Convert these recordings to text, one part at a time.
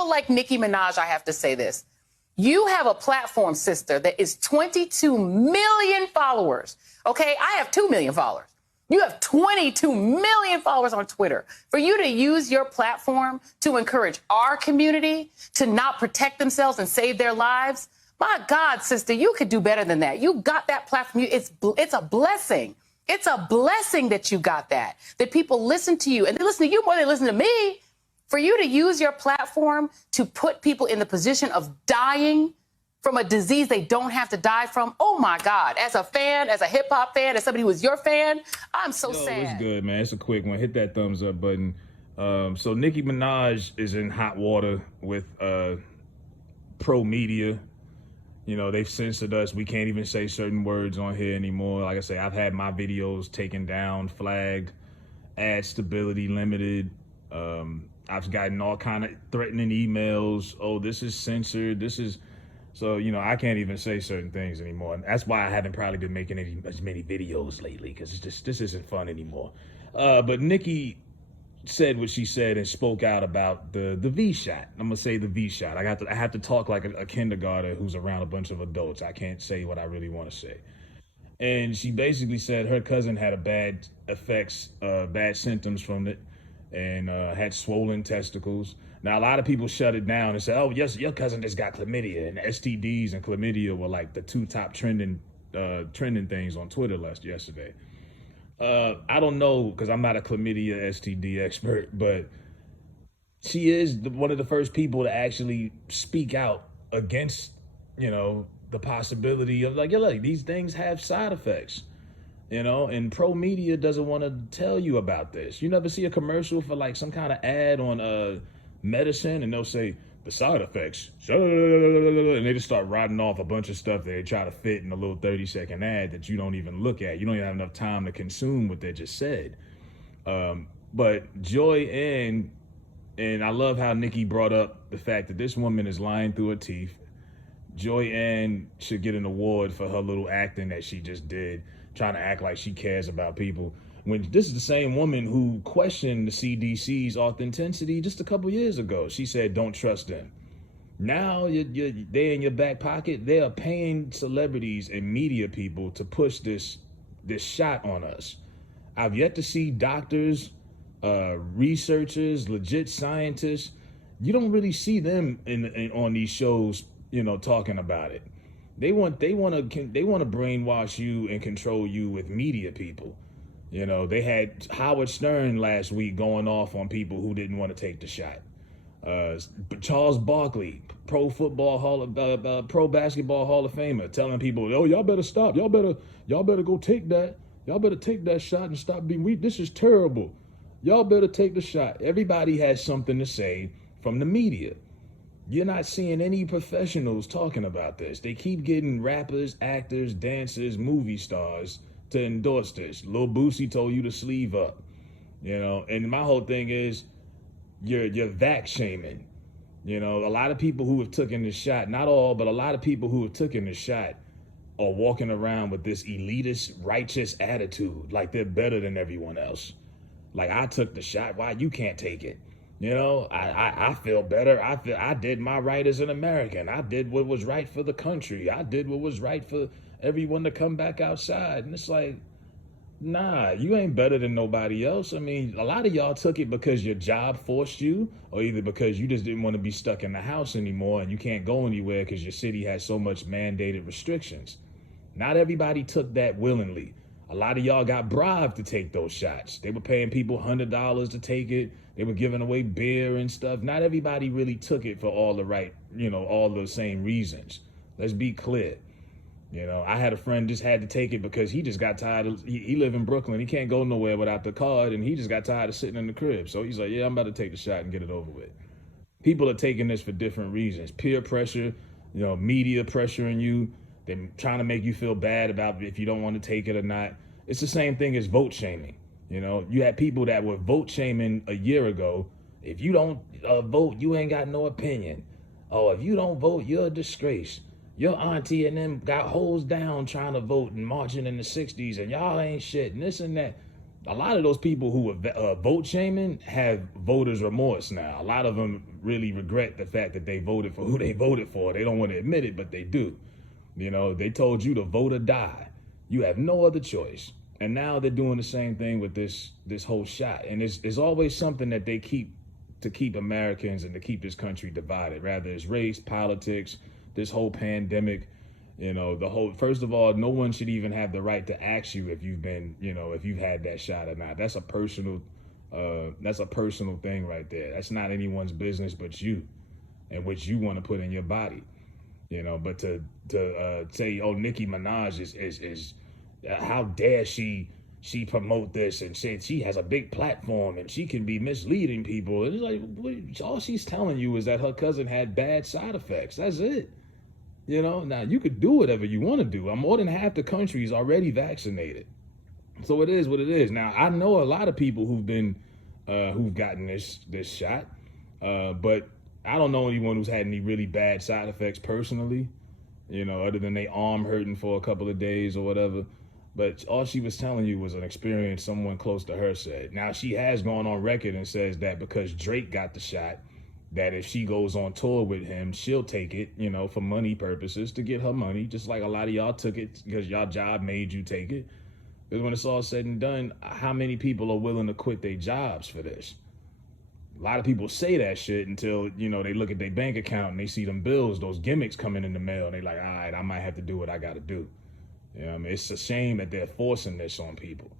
people like Nicki Minaj, I have to say this. You have a platform, sister, that is 22 million followers. Okay, I have 2 million followers. You have 22 million followers on Twitter. For you to use your platform to encourage our community to not protect themselves and save their lives, my God, sister, you could do better than that. You got that platform. It's a blessing. It's a blessing that you got that people listen to you. And they listen to you more than they listen to me. For you to use your platform to put people in the position of dying from a disease they don't have to die from, oh, my God. As a fan, as a hip-hop fan, as somebody who was your fan, I'm so sad. It's good, man. It's a quick one. Hit that thumbs up button. So Nicki Minaj is in hot water with pro media. You know, they've censored us. We can't even say certain words on here anymore. Like I say, I've had my videos taken down, flagged, ad stability limited. I've gotten all kind of threatening emails. Oh, this is censored. This is... So, you know, I can't even say certain things anymore. And that's why I haven't probably been making as many videos lately, because it's just, this isn't fun anymore. But Nicki said what she said and spoke out about the V shot. I'm going to say the V shot. I have to talk like a kindergartner who's around a bunch of adults. I can't say what I really want to say. And she basically said her cousin had a bad symptoms from it, and had swollen testicles. Now, a lot of people shut it down and said, oh, yes, your cousin just got chlamydia. And STDs and chlamydia were like the two top trending things on Twitter yesterday. I don't know, because I'm not a chlamydia STD expert, but she is one of the first people to actually speak out against, you know, the possibility of like, look, these things have side effects. You know, and pro media doesn't want to tell you about this. You never see a commercial for like some kind of ad on medicine, and they'll say the side effects, and they just start writing off a bunch of stuff that they try to fit in a little 30-second ad that you don't even look at. You don't even have enough time to consume what they just said. But Joy and I love how Nicki brought up the fact that this woman is lying through her teeth. Joy Ann should get an award for her little acting that she just did, trying to act like she cares about people. When this is the same woman who questioned the CDC's authenticity just a couple years ago. She said, don't trust them. Now they're in your back pocket. They are paying celebrities and media people to push this shot on us. I've yet to see doctors, researchers, legit scientists. You don't really see them on these shows, you know, talking about it. They want to brainwash you and control you with media people. You know, they had Howard Stern last week going off on people who didn't want to take the shot. Charles Barkley, pro basketball Hall of Famer, telling people, "Oh, y'all better stop. Y'all better go take that. Y'all better take that shot and stop being weak. This is terrible. Y'all better take the shot." Everybody has something to say from the media. You're not seeing any professionals talking about this. They keep getting rappers, actors, dancers, movie stars to endorse this. Lil Boosie told you to sleeve up, you know. And my whole thing is, you're vax shaming. You know, a lot of people who have taken this shot, not all, but a lot of people who have taken this shot are walking around with this elitist, righteous attitude, like they're better than everyone else. Like, I took the shot, why you can't take it? You know, I feel better. I did my right as an American. I did what was right for the country. I did what was right for everyone to come back outside. And it's like, nah, you ain't better than nobody else. I mean, a lot of y'all took it because your job forced you, or either because you just didn't want to be stuck in the house anymore and you can't go anywhere because your city has so much mandated restrictions. Not everybody took that willingly. A lot of y'all got bribed to take those shots. They were paying people $100 to take it. They were giving away beer and stuff. Not everybody really took it for all the right, you know, all the same reasons. Let's be clear. You know, I had a friend just had to take it because he just got tired of, he live in Brooklyn. He can't go nowhere without the card, and he just got tired of sitting in the crib. So he's like, yeah, I'm about to take the shot and get it over with. People are taking this for different reasons. Peer pressure, you know, media pressuring you. They're trying to make you feel bad about if you don't want to take it or not. It's the same thing as vote shaming. You know, you had people that were vote shaming a year ago. If you don't vote, you ain't got no opinion. Oh, if you don't vote, you're a disgrace. Your auntie and them got hosed down trying to vote and marching in the 60s, and y'all ain't shit, and this and that. a lot of those people who are vote shaming have voters remorse now. A lot of them really regret the fact that they voted for who they voted for. They don't want to admit it, but they do. You know, they told you to vote or die. You have no other choice. And now they're doing the same thing with this whole shot. And it's always something that they keep to keep Americans and to keep this country divided. Rather it's race, politics, this whole pandemic. You know, first of all, no one should even have the right to ask you if you've been, you know, if you've had that shot or not. That's a personal thing right there. That's not anyone's business but you and what you want to put in your body. You know, but to say, oh, Nicki Minaj is how dare she promote this and say she has a big platform and she can be misleading people. It's like, all she's telling you is that her cousin had bad side effects. That's it. You know, now you could do whatever you want to do. More than half the country is already vaccinated. So it is what it is. Now, I know a lot of people who've gotten this shot, but I don't know anyone who's had any really bad side effects personally, you know, other than they arm hurting for a couple of days or whatever. But all she was telling you was an experience someone close to her said. Now, she has gone on record and says that because Drake got the shot, that if she goes on tour with him, she'll take it, you know, for money purposes, to get her money, just like a lot of y'all took it because y'all job made you take it. Because when it's all said and done, how many people are willing to quit their jobs for this? A lot of people say that shit until, you know, they look at their bank account and they see them bills, those gimmicks coming in the mail, and they like, all right, I might have to do what I got to do. You know what I mean? It's a shame that they're forcing this on people.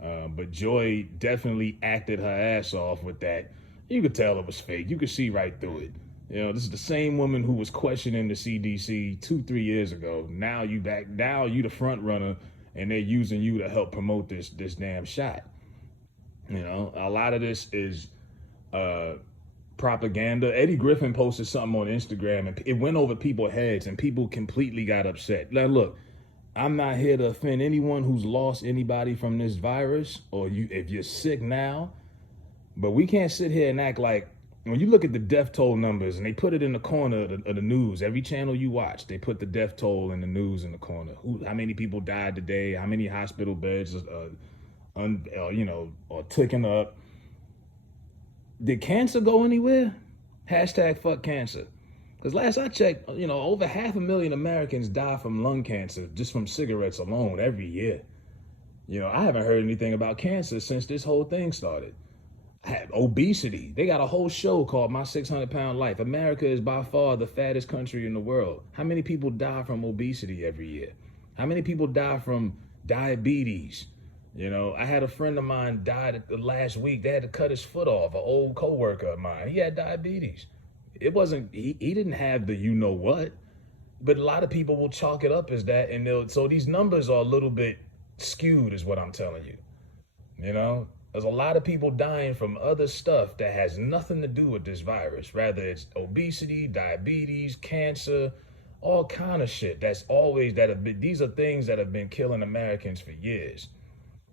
But Joy definitely acted her ass off with that. You could tell it was fake. You could see right through it. You know, this is the same woman who was questioning the CDC 2-3 years ago. Now you the front runner, and they're using you to help promote this damn shot. You know, a lot of this is propaganda. Eddie Griffin posted something on Instagram, and it went over people's heads, and people completely got upset. Now, look, I'm not here to offend anyone who's lost anybody from this virus, or if you're sick now. But we can't sit here and act like, when you look at the death toll numbers and they put it in the corner of the news, every channel you watch, they put the death toll in the news in the corner. How many people died today? How many hospital beds are taken up? Did cancer go anywhere? Hashtag fuck cancer. Because last I checked, you know, over 500,000 Americans die from lung cancer just from cigarettes alone every year. You know, I haven't heard anything about cancer since this whole thing started. Obesity. They got a whole show called My 600-Pound Life. America is by far the fattest country in the world. How many people die from obesity every year? How many people die from diabetes? You know, I had a friend of mine died last week. They had to cut his foot off, an old coworker of mine. He had diabetes. It wasn't, he didn't have the you know what, but a lot of people will chalk it up as that. And so these numbers are a little bit skewed is what I'm telling you. You know, there's a lot of people dying from other stuff that has nothing to do with this virus. Rather it's obesity, diabetes, cancer, all kind of shit. These are things that have been killing Americans for years.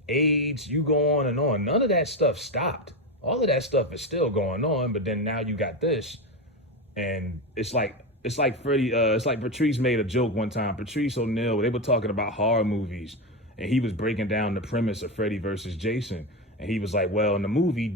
AIDS, you go on and on. None of that stuff stopped. All of that stuff is still going on, but then now you got this. And it's like Patrice made a joke one time. Patrice O'Neal, they were talking about horror movies, and he was breaking down the premise of Freddy versus Jason. And he was like, well, in the movie,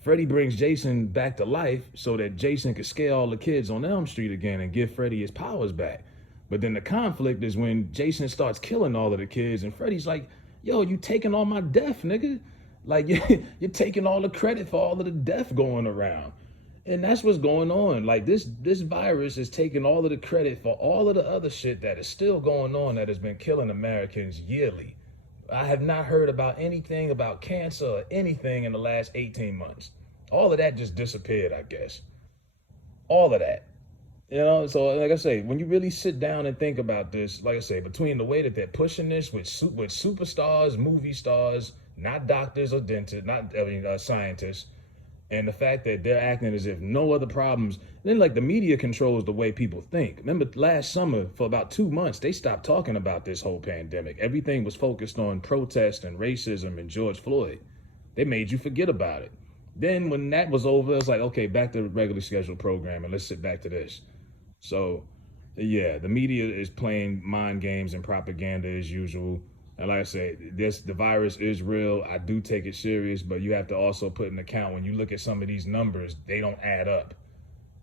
Freddy brings Jason back to life so that Jason could scare all the kids on Elm Street again and give Freddy his powers back. But then the conflict is when Jason starts killing all of the kids, and Freddy's like, yo, you taking all my death, nigga. Like, you're taking all the credit for all of the death going around. And that's what's going on. Like, this virus is taking all of the credit for all of the other shit that is still going on that has been killing Americans yearly. I have not heard about anything about cancer or anything in the last 18 months. All of that just disappeared, I guess. All of that. You know, so like I say, when you really sit down and think about this, like I say, between the way that they're pushing this with superstars, movie stars, not doctors or dentists, scientists, and the fact that they're acting as if no other problems, then like the media controls the way people think. Remember last summer, for about 2 months, they stopped talking about this whole pandemic. Everything was focused on protest and racism and George Floyd. They made you forget about it. Then when that was over, it's like, okay, back to the regularly scheduled program and let's sit back to this. So, yeah, the media is playing mind games and propaganda as usual. And like I said, the virus is real. I do take it serious, but you have to also put in account when you look at some of these numbers, they don't add up.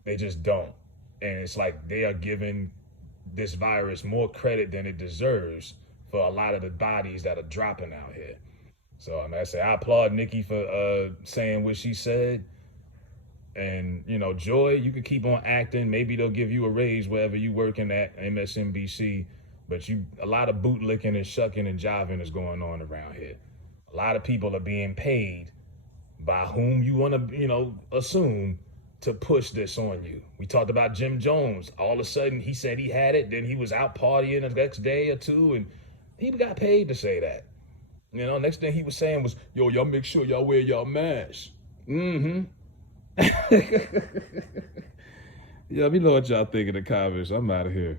They just don't. And it's like they are giving this virus more credit than it deserves for a lot of the bodies that are dropping out here. So I say I applaud Nicki for saying what she said. And, you know, Joy, you can keep on acting. Maybe they'll give you a raise wherever you working at, MSNBC. But a lot of bootlicking and shucking and jiving is going on around here. A lot of people are being paid by whom you want to, assume to push this on you. We talked about Jim Jones. All of a sudden, he said he had it. Then he was out partying the next day or two, and he got paid to say that. Next thing he was saying was, yo, y'all make sure y'all wear y'all masks. Mm-hmm. Yeah, let me know what y'all think in the comments. I'm out of here.